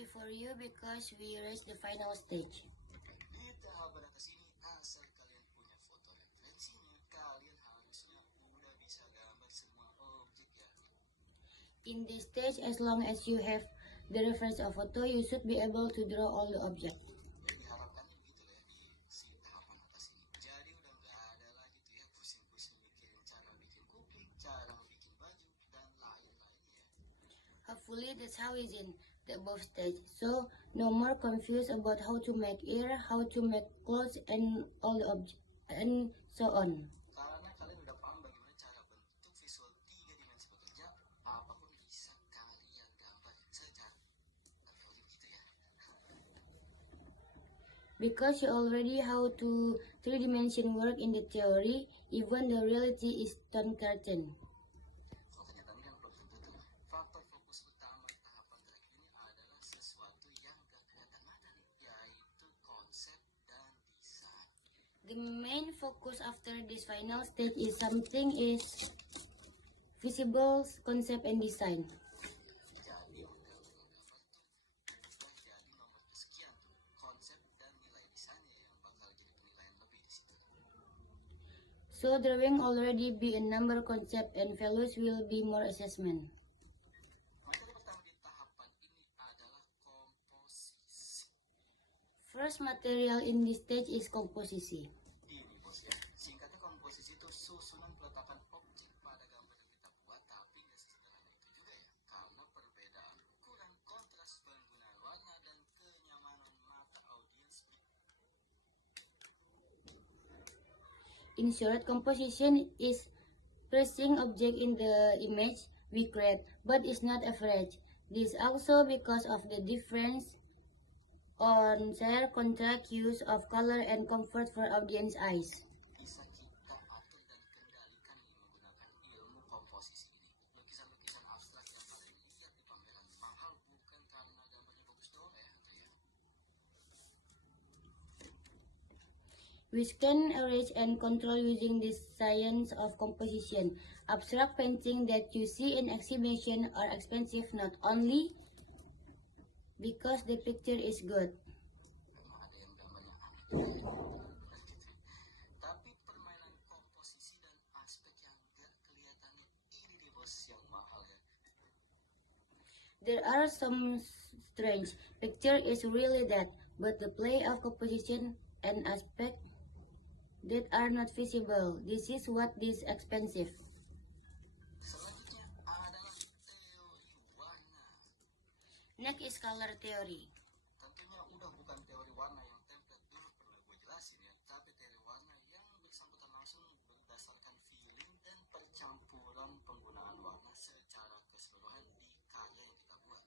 happy for you because we reached the final stage. Kita habang kesini asal kalian punya foto referensinya, kalian harusnya udah bisa gambar semua objek ya. In this stage, as long as you have the reference of photo, you should be able to draw all the objects. Ya diharapkannya begitu lah ya di si tahapan atas ini. Jadi udah nggak ada lagi tuh ya pusing-pusing mikirin cara bikin cookie, cara bikin baju dan lain-lainnya. Hopefully, that's how is in the above stage. So, no more confused about how to make ear, how to make clothes, and all the objects, and so on. Karena kalian udah paham bagaimana cara bentuk visual 3 dimensi bekerja, apapun bisa kalian gambar secara teori begitu ya. Because you already how to 3-dimension work in the theory, even the reality is stone curtain. Ternyata ini kan belum tentu tuh. Faktor fokus utama tahapan terakhir ini adalah sesuatu yang gak kelihatan mata nih, yaitu konsep dan desain. The main focus after this final stage is something is visible concept and design. Jadi model gambar tuh udah jadi nomor kesekian tuh, konsep dan nilai desainnya yang bakal jadi penilaian lebih di situ. So drawing already be a number concept and values will be more assessment. Materi pertama di tahapan ini adalah komposisi. First material in this stage is composition. Ini bos ya, singkatnya komposisi itu susunan peletakan objek pada gambar yang kita buat, tapi nggak sesederhana itu juga ya, karena perbedaan ukuran, kontras, penggunaan warna, dan kenyamanan mata audiens. In short, composition is placing object in the image we create, but it's not average. This also because of the difference on share contract use of color and comfort for audience eyes. Bisa kita atur dan kendalikan ini menggunakan ilmu komposisi ini. Lukisan-lukisan abstrak yang kalian lihat di pameran mahal bukan karena gambarnya bagus doang ya, atau ya. We can arrange and control using this science of composition. Abstract painting that you see in exhibition are expensive not only because the picture is good, Memang ada yang gambarnya aneh juga ya. Tapi permainan komposisi dan aspek yang gak kelihatannya ini nih bos yang mahal ya. there are some strange picture is really that, but the play of composition and aspect that are not visible. This is what is expensive. Selanjutnya adalah teori warna. Next is color theory. Tentunya udah bukan teori warna yang template dulu perlu gue jelasin ya, tapi teori warna yang bersangkutan langsung berdasarkan feeling dan percampuran penggunaan warna secara keseluruhan di karya yang kita buat.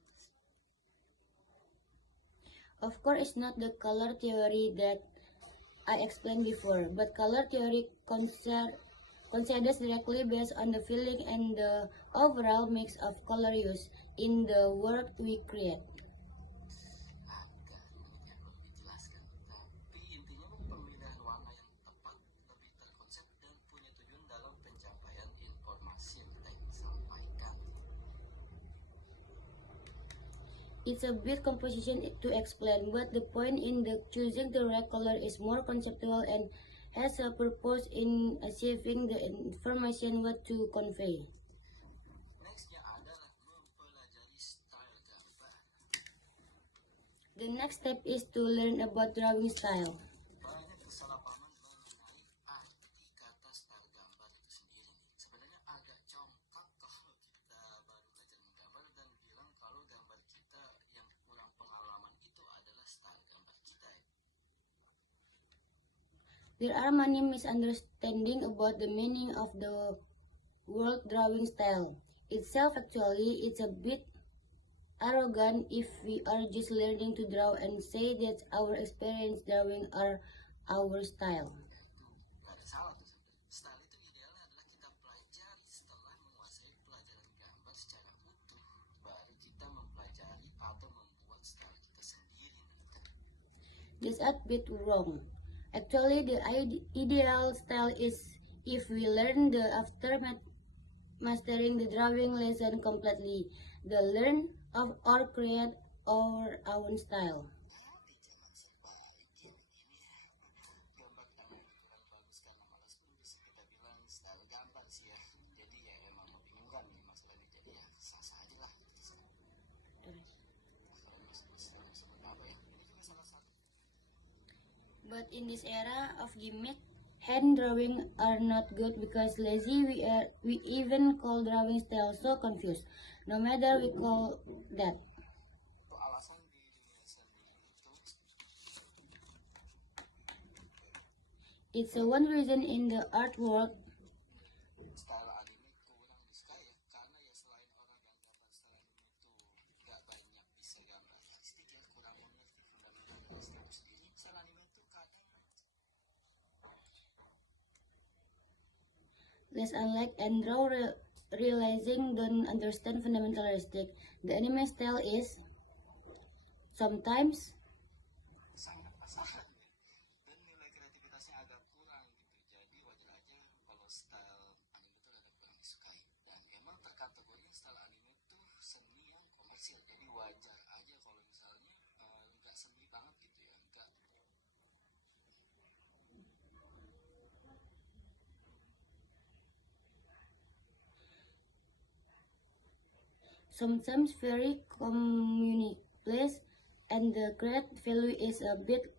Of course, it's not the color theory that I explained before, but color theory considers directly based on the feeling and the overall mix of color use in the work we create. Agak rumit ya perlu dijelaskan, tapi intinya pemilihan warna yang tepat lebih terkonsep dan punya tujuan dalam pencapaian informasi yang kita ingin sampaikan. It's a bit composition to explain, but the point in the choosing the right color is more conceptual and has a purpose in achieving the information what to convey. Nextnya adalah mempelajari style gambar. The next step is to learn about drawing style. Banyak kesalahpahaman mengenai arti kata style gambar itu sendiri nih. Sebenarnya agak congkak kalau kita baru belajar menggambar dan bilang kalau gambar kita yang kurang pengalaman itu adalah style gambar kita ya. There are many misunderstandings about the meaning of the word drawing style itself. Actually, it's a bit arrogant if we are just learning to draw and say that our experience drawing are our style. Itu gak ada salah tuh sebenarnya. Style itu idealnya adalah kita pelajari setelah menguasai pelajaran gambar secara utuh, baru kita mempelajari atau membuat style kita sendiri nih. That's a bit wrong. Actually, the ideal style is if we learn the after mastering the drawing lesson completely, the learn of or create our own style. Di zaman serba izin ini ya, gambar yang kurang bagus karena malas pun bisa kita bilang style gambar sih ya. Jadi ya emang membingungkan nih masalahnya, jadi ya sah-sah aja lah gitu. Kalau sebut apa ya, ini juga salah satu. But in this era of gimmick, hand drawing are not good because lazy. We even call drawing style so confused. No matter we call that. Alasan di dunia seni itu It's one reason in the art world. style anime kurang disukai ya, karena ya selain orang yang gambar style anime itu gak banyak bisa gambar realistik ya, kurang memiliki fundamental realistik itu sendiri. Style anime itu kadang Less unlike and draw realizing don't understand fundamental realistic. The anime style is sometimes sangat pasaran ya, dan nilai kreativitasnya agak kurang gitu. Jadi wajar aja kalau style anime itu agak kurang disukai, dan emang terkategori style anime itu seni yang komersil, jadi wajar aja kalau misalnya nggak seni banget gitu ya, nggak. sometimes very commonplace and the great value is a bit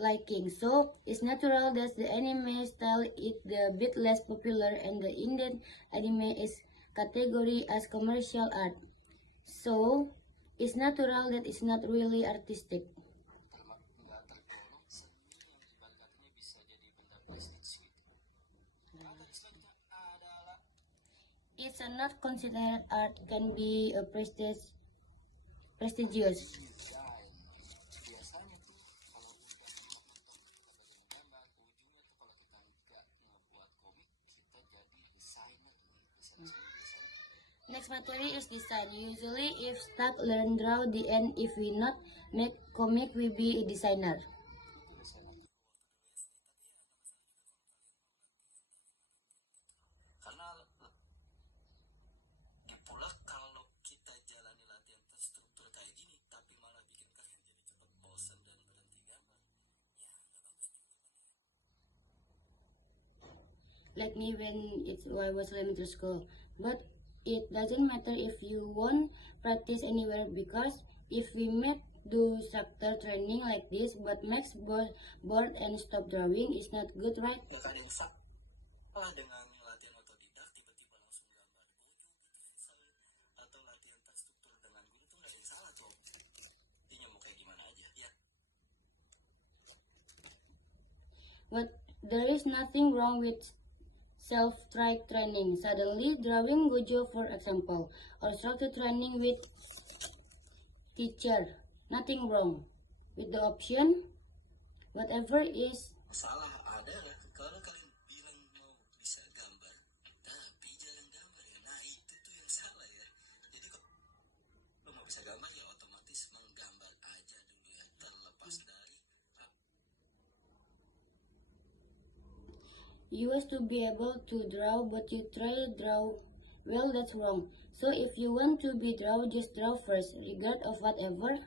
liking. So it's natural that the anime style is a bit less popular and the Indian anime is category as commercial art. So it's natural that it's not really artistic. Nggak tergolong seni yang ibarat katanya bisa jadi benda prestis gitu. Ada selanjutnya adalah It's not considered art can be a prestigious. desain. Biasanya tuh kalau udah nonton kita bagian gambar, ujungnya tuh kalau kita nggak ngebuat komik, kita jadi desainer nih. Desainer biasanya Next material is design. Usually if stuck learn draw the end if we not make comic we be a designer. itu desainer. Karena pula kalau kita jalani latihan terstruktur kayak gini, tapi malah bikin kalian jadi cepat bosan dan berhenti gambar, ya nggak bagus juga kan ya. Like me when I was elementary school. But it doesn't matter if you won't practice anywhere because if we make do structure training like this but makes bored and stop drawing is not good, right? Nggak ada yang salah dengan latihan otodidak tiba-tiba langsung gambar gojo gitu misalnya, atau latihan terstruktur dengan guru tuh nggak ada yang salah cowok. Intinya mau kayak gimana aja ya. But there is nothing wrong with self-track training. Suddenly drawing gojo for example or structure training with teacher. Nothing wrong with the option. Whatever is Masalah adalah kalau kalian bilang mau bisa gambar tapi jarang gambar ya, nah itu tuh yang salah ya. Jadi kok lo mau bisa gambar ya otomatis menggambar aja dulu ya, terlepas dari you used to be able to draw but you try draw well, that's wrong. So if you want to be draw, just draw first, regard of whatever